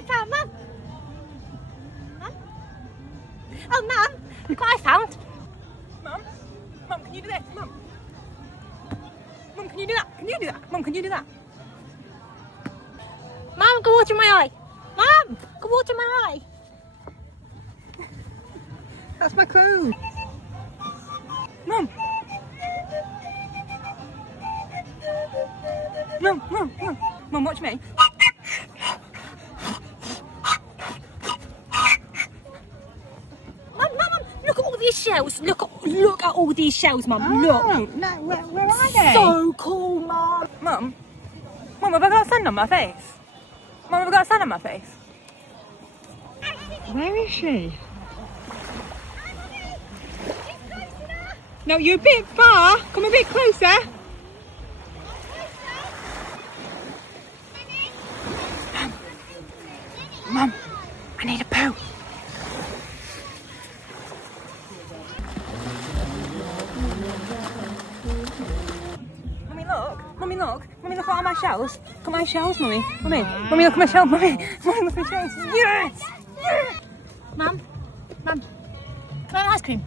I found, Mum. Mum? Oh, Mum, look what I found. Mum? Mum, can you do this? Mum? Mum, can you do that? Can you do that? Mum, can you do that? Mum, go water my eye. Mum, go water my eye. That's my clue. Mum. Mum, Mum, Mum. Mum, watch me. Mum, look at all these shells. Look at all these shells, Mum. Look. No, where are they? So cool, Mum. Mum? Mum, have I got sand on my face? Mum, have I got sand on my face? Where is she? No, you're a bit far. Come a bit closer. Mum, I need a poo. Mummy, look. Mummy, look. Mummy, look at all my shells. Look at my shells, Mummy. Mummy, Mummy, look at my shells. Mummy, Mummy, look at my shells. Yes! Yes! Mum, can I have an ice cream?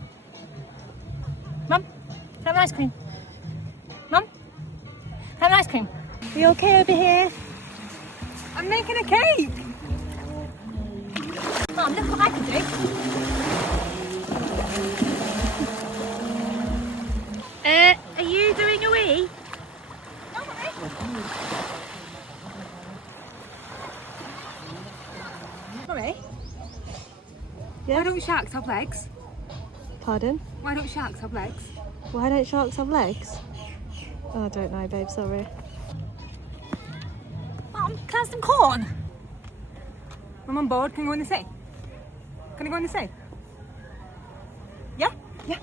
Mum, can I have an ice cream? Mum, can I have an ice cream? Are you okay over here? I'm making a cake. Mum, look what I can do. Are you doing a wee? No, Mummy, Yeah? why don't sharks have legs? Pardon? Why don't sharks have legs? Why don't sharks have legs? Oh, I don't know, babe, sorry. Mum, can I have some corn? Mum, I'm bored. Can you go in the sea? Can you go in the sea? Yeah? Yeah.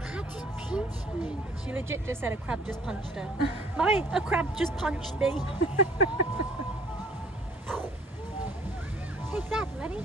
Crab just pinched me. She legit just said a crab just punched her. Mummy, a crab just punched me. Take that, ready?